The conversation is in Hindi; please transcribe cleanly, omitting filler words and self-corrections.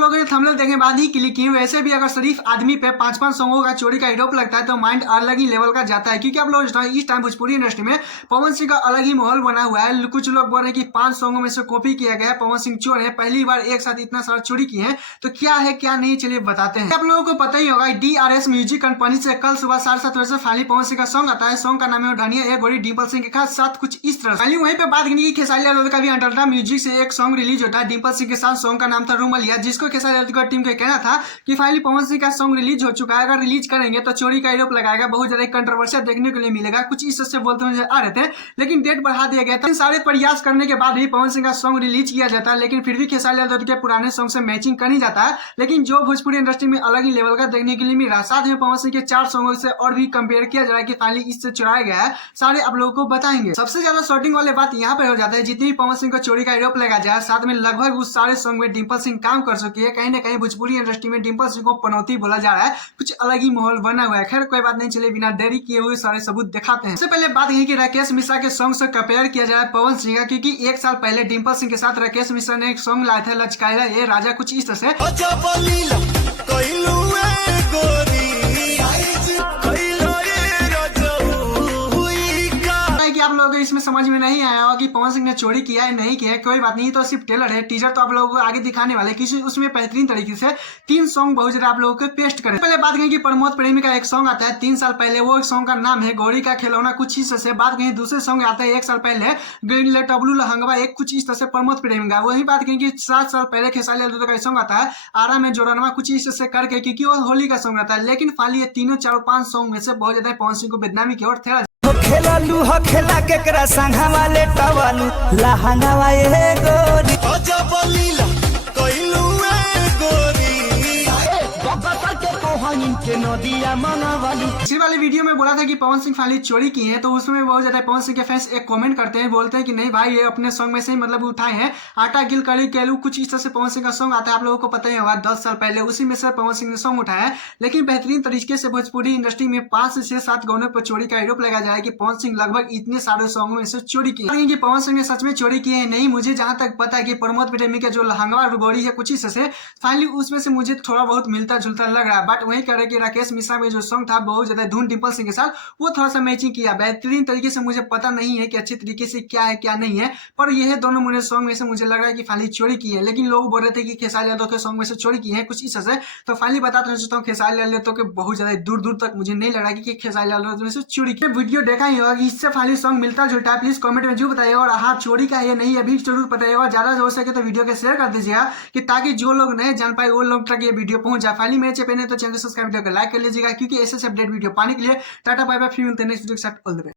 लोगों ने थंबनेल देखने बाद ही क्लिक की। वैसे भी अगर शरीफ आदमी पे 5-5 सॉन्गों का चोरी का आरोप लगता है तो माइंड अलग ही लेवल का जाता है, क्योंकि आप लोग इस टाइम भोजपुरी इंडस्ट्री में पवन सिंह का अलग ही माहौल बना हुआ है। कुछ लोग बोल रहे हैं कि 5 सॉन्गों में से कॉपी किया गया है, पवन सिंह चोर है, पहली बार एक साथ इतना सारा चोरी किए हैं। तो क्या है क्या नहीं, चलिए बताते हैं। आप लोगों को पता ही होगा DRS म्यूजिक कंपनी से कल सुबह 7:30 बजे फाइनली पवन सिंह का सॉन्ग आता है। सॉन्ग का नाम है ढानिया ए गोरी डिंपल सिंह के साथ कुछ इस तरह। फाइनली वहीं पे बात करनी की खेसारी लाल का भी अंडरटा म्यूजिक से एक सॉन्ग रिलीज होता है डिंपल सिंह के साथ। सॉन्ग का नाम था रूमलिया, जिसको खेसारी लाल टीम का कहना था कि फाइनली पवन सिंह का सॉन्ग रिलीज हो चुका है, अगर रिलीज करेंगे तो चोरी का आरोप लगाएगा, बहुत ज्यादा कंट्रोवर्शियल देखने के लिए मिलेगा, कुछ इस से बोलते हुए आ रहे थे। लेकिन डेट बढ़ा दिया गया था। सारे प्रयास करने के बाद भी पवन सिंह का सॉन्ग रिलीज किया जाता है, लेकिन फिर भी खेसारी लाल के पुराने सॉन्ग से मैचिंग कर नहीं जाता है। लेकिन जो भोजपुरी इंडस्ट्री में अलग ही लेवल का देखने के लिए मिला, साथ में पवन सिंह के 4 सॉन्गों से और भी कंपेयर किया जा रहा है कि फाइनली इससे चुराया गया है, सारे आप लोगों को बताएंगे। सबसे ज्यादा शॉर्टिंग वाली बात यहाँ पे हो जाता है, जितनी पवन सिंह को चोरी का आरोप लगा जाए, साथ में लगभग उस सारे सॉन्ग में डिंपल सिंह काम कर चुकी है। कहीं ना कहीं भोजपुरी इंडस्ट्री में डिंपल सिंह को पनौती बोला जा रहा है, कुछ अलग ही माहौल बना हुआ है। खैर कोई बात नहीं, चलिए बिना देरी किए हुए सारे सबूत दिखाते हैं। सबसे पहले बात यही कि राकेश मिश्रा के सॉन्ग से कंपेयर किया जा रहा है पवन सिंह का, क्योंकि 1 साल पहले डिंपल सिंह के साथ राकेश मिश्रा ने एक सॉन्ग लाया था लचकाएगा ये राजा, कुछ इस तरह से। आप लोगों को इसमें समझ में नहीं आया होगा कि पवन सिंह ने चोरी किया है नहीं किया है, कोई बात नहीं, तो सिर्फ टेलर है। टीजर तो आप लोगों को आगे दिखाने वाले कि उसमें बेहतरीन तरीके से 3 सॉन्ग बहुत ज्यादा आप लोगों को पेस्ट करें। पहले बात करें कि प्रमोद प्रेमी का एक सॉन्ग आता है 3 साल पहले, वो सॉन्ग का नाम है गौरी का खिलौना, कुछ इस तरह से। बात करें दूसरे सॉन्ग आता है 1 साल पहले टबलू लहंगवा, एक कुछ इस तरह से प्रमोद प्रेमी का। वही बात करें कि 7 साल पहले खेसारी लाल का सॉन्ग आता है आरा में जोरनवा, कुछ इस तरह से करके, क्योंकि वो होली का सॉन्ग आता है। लेकिन फाइनली ये तीनों 4-5 सॉन्ग में से बहुत ज्यादा पवन सिंह को बदनामी की ओर थे। खेला लूहा खेला केकरा संघा वाले टवालू लहंगावा ए गोरी ओ जबलीला कोइलू ए गोरी बाबा के कोहनिन के नदिया मनवालू। इसी वाले वीडियो में बोला था कि पवन सिंह फाइनली चोरी की है, तो उसमें बहुत ज्यादा पवन सिंह के फैंस एक कमेंट करते हैं, बोलते हैं कि नहीं भाई ये अपने सॉन्ग में से ही मतलब उठाए हैं, आटा गिल करी केलू, कुछ इस तरह से पवन सिंह का सॉन्ग आता है। आप लोगों को पता ही होगा 10 साल पहले उसी में से पवन सिंह ने सॉन्ग उठाया है। लेकिन बेहतरीन तरीके से भोजपुरी इंडस्ट्री में 5 से 7 गानों पर चोरी का आरोप लगा जाए कि पवन सिंह लगभग इतने सारे सॉन्गों में से चोरी किए कि पवन सिंह ने सच में चोरी किए हैं नहीं। मुझे जहां तक पता है कि प्रमोद प्रेमी का जो लहंगा गौरी है कुछ इस से फाइनली उसमें से मुझे थोड़ा बहुत मिलता जुलता लग रहा है। बट वही कह रहे कि राकेश मिश्रा में जो सॉन्ग था बहुत ज्यादा धुन डिंपल सिंह के साथ, वो थोड़ा सा मैचिंग किया बेहतरीन तरीके से। मुझे पता नहीं है कि अच्छे तरीके से क्या है क्या नहीं है, पर यह दोनों मुझे सॉन्ग में से मुझे लग रहा है कि फाइनली चोरी की है। लेकिन लोग बोल रहे थे कि खेसारी लाल के सॉन्ग में से चोरी की है कुछ इस से। तो फाइनली बताते हैं खेसारी लाल के बहुत ज्यादा दूर दूर तक मुझे नहीं लग रहा कि खेसारी लाल में से चोरी की। वीडियो देखा ही होगा कि इससे फाइनली सॉन्ग मिलता जुलता है, प्लीज कमेंट में जरूर बताइएगा। और हाँ चोरी का है नहीं अभी जरूर बताइएगा, ज्यादा हो सके तो वीडियो को शेयर कर दीजिएगा कि ताकि जो लोग नहीं जान पाए वो लोग तक ये वीडियो पहुंच जाए। फाइनली मेरे चैनल तो चैनल सब्सक्राइब वीडियो को लाइक कर लीजिएगा, क्योंकि ऐसे अपडेट वीडियो पाने के लिए टाटा बाय बाय, फिर मिलते हैं नेक्स्ट वीडियो के साथ। All the best.